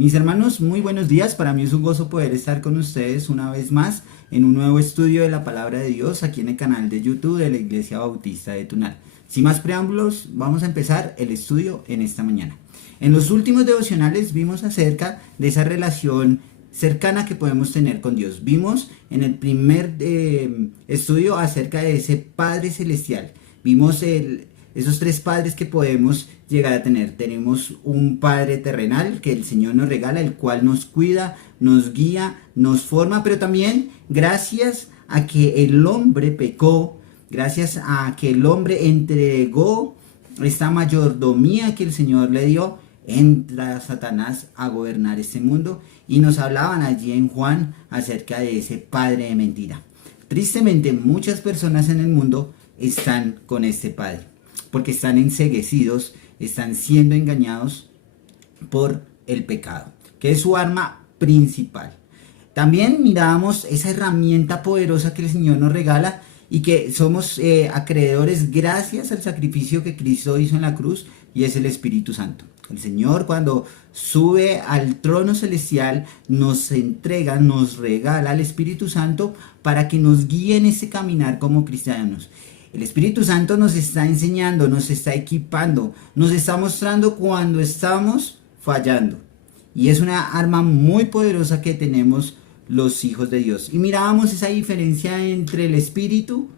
Mis hermanos, muy buenos días. Para mí es un gozo poder estar con ustedes una vez más en un nuevo estudio de la Palabra de Dios aquí en el canal de YouTube de la Iglesia Bautista de Tunal. Sin más preámbulos, vamos a empezar el estudio en esta mañana. En los últimos devocionales vimos acerca de esa relación cercana que podemos tener con Dios. Vimos en el primer estudio acerca de ese Padre Celestial. Vimos esos tres padres que podemos llegar a tener. Tenemos un Padre terrenal que el Señor nos regala, el cual nos cuida, nos guía, nos forma, pero también gracias a que el hombre pecó, gracias a que el hombre entregó esta mayordomía que el Señor le dio, entra Satanás a gobernar este mundo, y nos hablaban allí en Juan acerca de ese padre de mentira. Tristemente, muchas personas en el mundo están con este padre, porque están enceguecidos, están siendo engañados por el pecado, que es su arma principal. También mirábamos esa herramienta poderosa que el Señor nos regala y que somos acreedores gracias al sacrificio que Cristo hizo en la cruz, y es el Espíritu Santo. El Señor, cuando sube al trono celestial, nos entrega, nos regala al Espíritu Santo para que nos guíe en ese caminar como cristianos. El Espíritu Santo nos está enseñando, nos está equipando, nos está mostrando cuando estamos fallando. Y es una arma muy poderosa que tenemos los hijos de Dios. Y mirábamos esa diferencia entre el Espíritu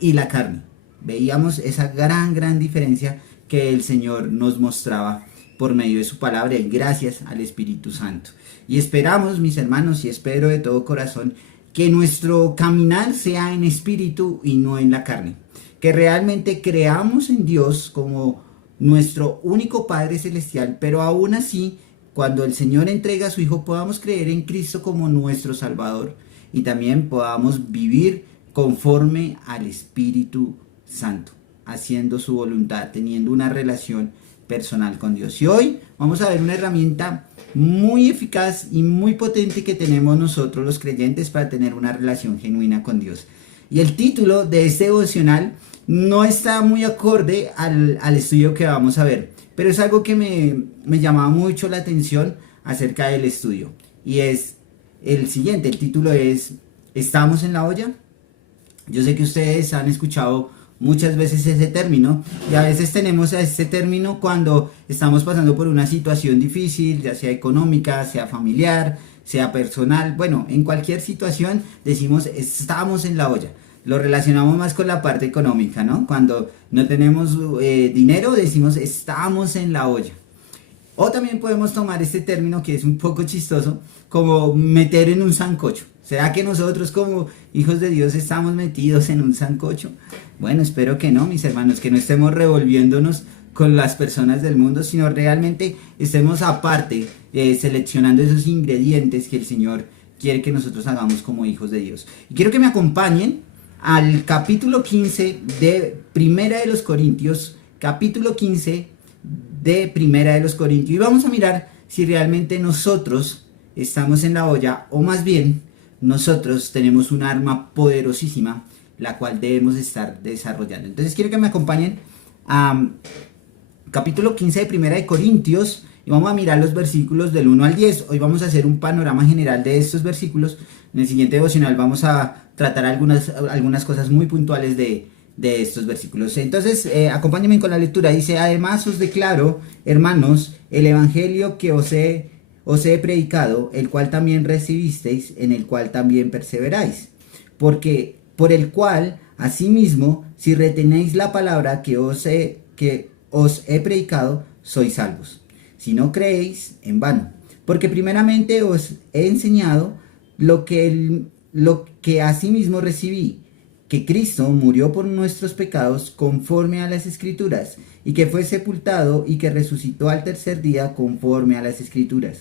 y la carne. Veíamos esa gran diferencia que el Señor nos mostraba por medio de su palabra, y gracias al Espíritu Santo. Y esperamos, mis hermanos, y espero de todo corazón, que nuestro caminar sea en espíritu y no en la carne. Que realmente creamos en Dios como nuestro único Padre Celestial, pero aún así, cuando el Señor entrega a su Hijo, podamos creer en Cristo como nuestro Salvador, y también podamos vivir conforme al Espíritu Santo, haciendo su voluntad, teniendo una relación personal con Dios. Y hoy vamos a ver una herramienta muy eficaz y muy potente que tenemos nosotros los creyentes para tener una relación genuina con Dios. Y el título de este devocional no está muy acorde al estudio que vamos a ver, pero es algo que me llamaba mucho la atención acerca del estudio, y es el siguiente. El título es ¿Estamos en la olla? Yo sé que ustedes han escuchado muchas veces ese término, y a veces tenemos este término cuando estamos pasando por una situación difícil, ya sea económica, sea familiar, sea personal. Bueno, en cualquier situación decimos estamos en la olla. Lo relacionamos más con la parte económica, ¿no? Cuando no tenemos dinero decimos estamos en la olla. O también podemos tomar este término, que es un poco chistoso, como meter en un sancocho. ¿Será que nosotros como hijos de Dios estamos metidos en un sancocho? Bueno, espero que no, mis hermanos, que no estemos revolviéndonos con las personas del mundo, sino realmente estemos aparte, seleccionando esos ingredientes que el Señor quiere que nosotros hagamos como hijos de Dios. Y quiero que me acompañen al capítulo 15 de Primera de los Corintios, capítulo 15 de Primera de los Corintios, y vamos a mirar si realmente nosotros estamos en la olla, o más bien nosotros tenemos un arma poderosísima la cual debemos estar desarrollando. Entonces quiero que me acompañen a capítulo 15 de Primera de Corintios, y vamos a mirar los versículos del 1 al 10. Hoy vamos a hacer un panorama general de estos versículos. En el siguiente devocional vamos a tratar algunas cosas muy puntuales de estos versículos. Entonces, acompáñenme con la lectura. Dice: además os declaro, hermanos, el evangelio que os he predicado, el cual también recibisteis, en el cual también perseveráis, porque por el cual, asimismo, si retenéis la palabra que os he predicado, sois salvos. Si no creéis, en vano. Porque primeramente os he enseñado lo que asimismo recibí, que Cristo murió por nuestros pecados conforme a las Escrituras, y que fue sepultado y que resucitó al tercer día conforme a las Escrituras,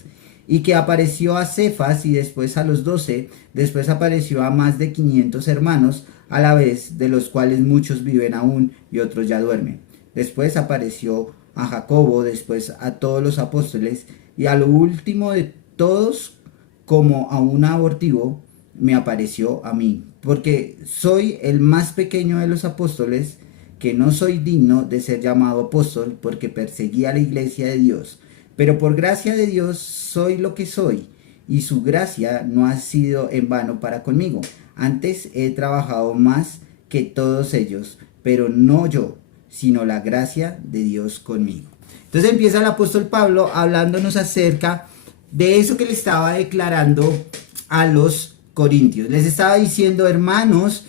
y que apareció a Cefas y después a los 12, después apareció a más de 500 hermanos a la vez, de los cuales muchos viven aún y otros ya duermen. Después apareció a Jacobo, después a todos los apóstoles, y a lo último de todos, como a un abortivo, me apareció a mí, porque soy el más pequeño de los apóstoles, que no soy digno de ser llamado apóstol, porque perseguí a la iglesia de Dios. Pero por gracia de Dios soy lo que soy, y su gracia no ha sido en vano para conmigo. Antes he trabajado más que todos ellos, pero no yo, sino la gracia de Dios conmigo. Entonces empieza el apóstol Pablo hablándonos acerca de eso que le estaba declarando a los corintios. Les estaba diciendo, hermanos,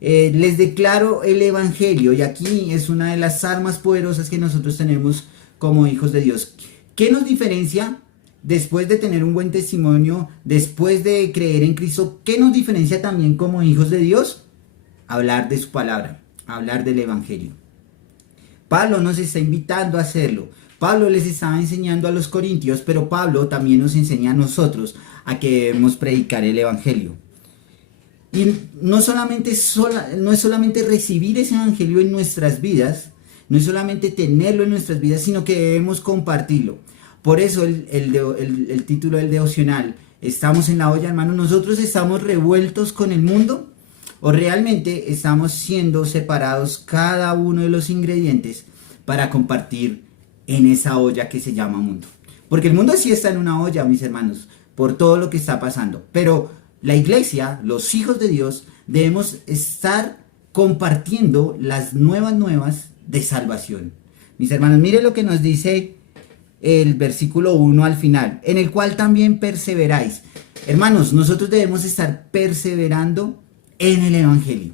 les declaro el evangelio, y aquí es una de las armas poderosas que nosotros tenemos como hijos de Dios. ¿Qué nos diferencia después de tener un buen testimonio, después de creer en Cristo? ¿Qué nos diferencia también como hijos de Dios? Hablar de su palabra, hablar del evangelio. Pablo nos está invitando a hacerlo. Pablo les estaba enseñando a los corintios, pero Pablo también nos enseña a nosotros a que debemos predicar el evangelio. Y no es solamente recibir ese evangelio en nuestras vidas, no es solamente tenerlo en nuestras vidas, sino que debemos compartirlo. Por eso el título del devocional, ¿estamos en la olla, hermano? ¿Nosotros estamos revueltos con el mundo? ¿O realmente estamos siendo separados cada uno de los ingredientes para compartir en esa olla que se llama mundo? Porque el mundo sí está en una olla, mis hermanos, por todo lo que está pasando. Pero la iglesia, los hijos de Dios, debemos estar compartiendo las nuevas de salvación. Mis hermanos, mire lo que nos dice el versículo 1 al final, en el cual también perseveráis. Hermanos, nosotros debemos estar perseverando en el evangelio.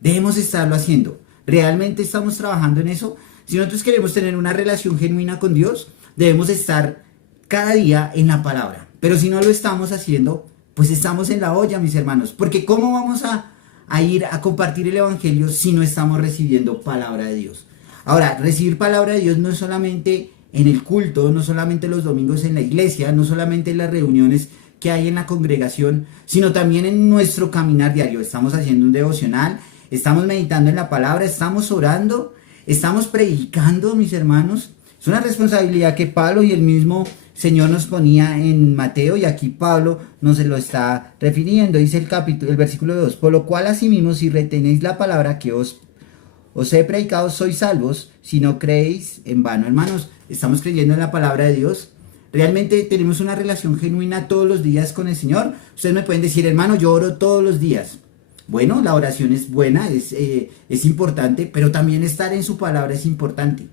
Debemos estarlo haciendo. ¿Realmente estamos trabajando en eso? Si nosotros queremos tener una relación genuina con Dios, debemos estar cada día en la palabra. Pero si no lo estamos haciendo, pues estamos en la olla, mis hermanos. Porque ¿cómo vamos a ir a compartir el evangelio si no estamos recibiendo palabra de Dios? Ahora, recibir palabra de Dios no es solamente en el culto, no solamente los domingos en la iglesia, no solamente en las reuniones que hay en la congregación, sino también en nuestro caminar diario. Estamos haciendo un devocional, estamos meditando en la palabra, estamos orando, estamos predicando, mis hermanos. Es una responsabilidad que Pablo y el mismo Señor nos ponía en Mateo, y aquí Pablo nos lo está refiriendo. Dice el versículo 2, por lo cual asimismo si retenéis la palabra que os he predicado, sois salvos, si no creéis en vano. Hermanos, ¿estamos creyendo en la palabra de Dios? ¿Realmente tenemos una relación genuina todos los días con el Señor? Ustedes me pueden decir, hermano, yo oro todos los días. Bueno, la oración es buena, es importante, pero también estar en su palabra es importante.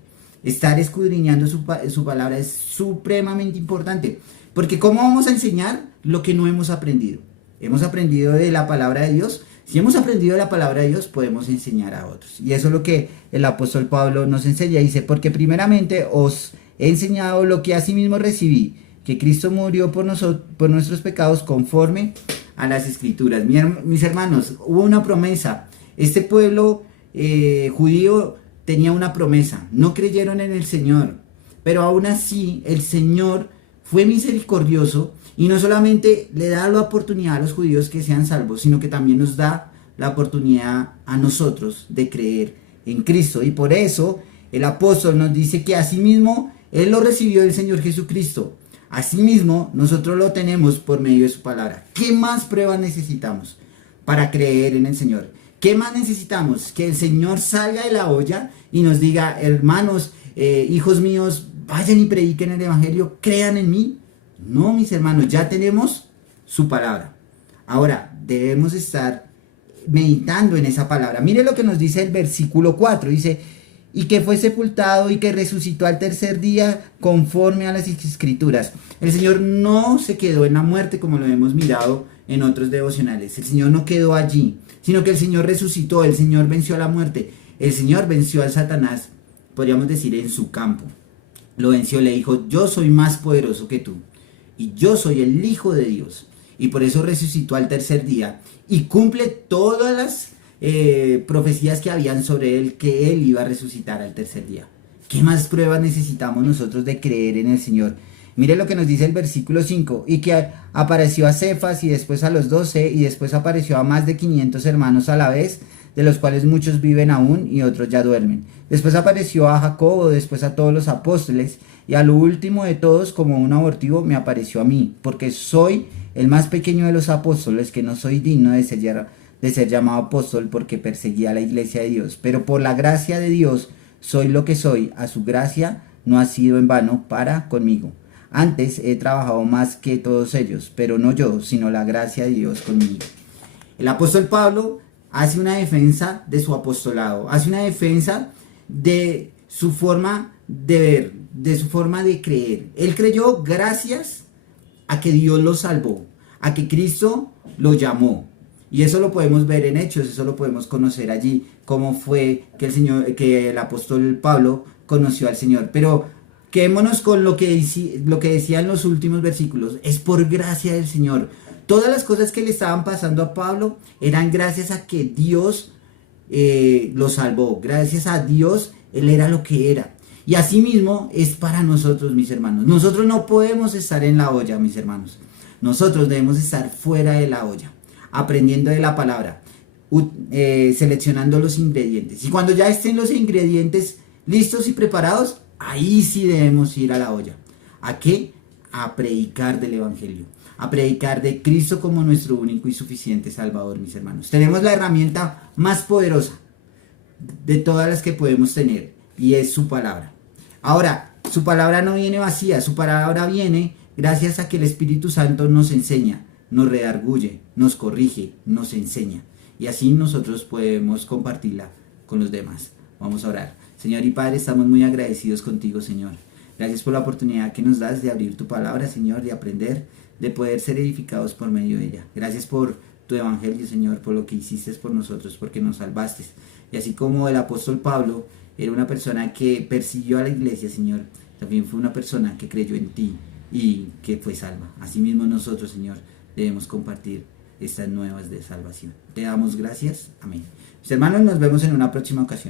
Estar escudriñando su palabra es supremamente importante. Porque ¿cómo vamos a enseñar lo que no hemos aprendido? ¿Hemos aprendido de la palabra de Dios? Si hemos aprendido de la palabra de Dios, podemos enseñar a otros. Y eso es lo que el apóstol Pablo nos enseña. Dice, porque primeramente os he enseñado lo que asimismo recibí, que Cristo murió por nuestros pecados conforme a las Escrituras. Mis hermanos, hubo una promesa. Este pueblo judío tenía una promesa. No creyeron en el Señor, pero aún así el Señor fue misericordioso y no solamente le da la oportunidad a los judíos que sean salvos, sino que también nos da la oportunidad a nosotros de creer en Cristo. Y por eso el apóstol nos dice que asimismo Él lo recibió del Señor Jesucristo. Asimismo, nosotros lo tenemos por medio de su palabra. ¿Qué más pruebas necesitamos para creer en el Señor? ¿Qué más necesitamos? Que el Señor salga de la olla y nos diga, hermanos, hijos míos, vayan y prediquen el evangelio, crean en mí. No, mis hermanos, ya tenemos su palabra. Ahora, debemos estar meditando en esa palabra. Mire lo que nos dice el versículo 4. Dice, y que fue sepultado y que resucitó al tercer día conforme a las Escrituras. El Señor no se quedó en la muerte como lo hemos mirado en otros devocionales. El Señor no quedó allí, sino que el Señor resucitó, el Señor venció a la muerte. El Señor venció al Satanás, podríamos decir, en su campo. Lo venció, le dijo, yo soy más poderoso que tú y yo soy el Hijo de Dios. Y por eso resucitó al tercer día y cumple todas las profecías que habían sobre él, que él iba a resucitar al tercer día. ¿Qué más pruebas necesitamos nosotros de creer en el Señor? Mire lo que nos dice el versículo 5, y que apareció a Cefas y después a los 12 y después apareció a más de 500 hermanos a la vez, de los cuales muchos viven aún y otros ya duermen. Después apareció a Jacobo, después a todos los apóstoles, y a lo último de todos, como un abortivo, me apareció a mí, porque soy el más pequeño de los apóstoles, que no soy digno de ser llamado apóstol, porque perseguía a la iglesia de Dios. Pero por la gracia de Dios soy lo que soy, a su gracia no ha sido en vano para conmigo. Antes he trabajado más que todos ellos, pero no yo, sino la gracia de Dios conmigo. El apóstol Pablo hace una defensa de su apostolado, hace una defensa de su forma de ver, de su forma de creer. Él creyó gracias a que Dios lo salvó, a que Cristo lo llamó. Y eso lo podemos ver en Hechos, eso lo podemos conocer allí, cómo fue que el apóstol Pablo conoció al Señor. Pero quedémonos con lo que decía en los últimos versículos. Es por gracia del Señor. Todas las cosas que le estaban pasando a Pablo eran gracias a que Dios lo salvó. Gracias a Dios él era lo que era. Y asimismo es para nosotros, mis hermanos. Nosotros no podemos estar en la olla, mis hermanos. Nosotros debemos estar fuera de la olla, aprendiendo de la palabra, seleccionando los ingredientes. Y cuando ya estén los ingredientes listos y preparados, ahí sí debemos ir a la olla. ¿A qué? A predicar del Evangelio, a predicar de Cristo como nuestro único y suficiente Salvador, mis hermanos. Tenemos la herramienta más poderosa de todas las que podemos tener, y es su palabra. Ahora, su palabra no viene vacía, su palabra viene gracias a que el Espíritu Santo nos enseña, nos redarguye, nos corrige, nos enseña. Y así nosotros podemos compartirla con los demás. Vamos a orar. Señor y Padre, estamos muy agradecidos contigo, Señor. Gracias por la oportunidad que nos das de abrir tu palabra, Señor, de aprender, de poder ser edificados por medio de ella. Gracias por tu evangelio, Señor, por lo que hiciste por nosotros, porque nos salvaste. Y así como el apóstol Pablo era una persona que persiguió a la iglesia, Señor, también fue una persona que creyó en ti y que fue salva. Asimismo nosotros, Señor, debemos compartir estas nuevas de salvación. Te damos gracias. Amén. Mis hermanos, nos vemos en una próxima ocasión.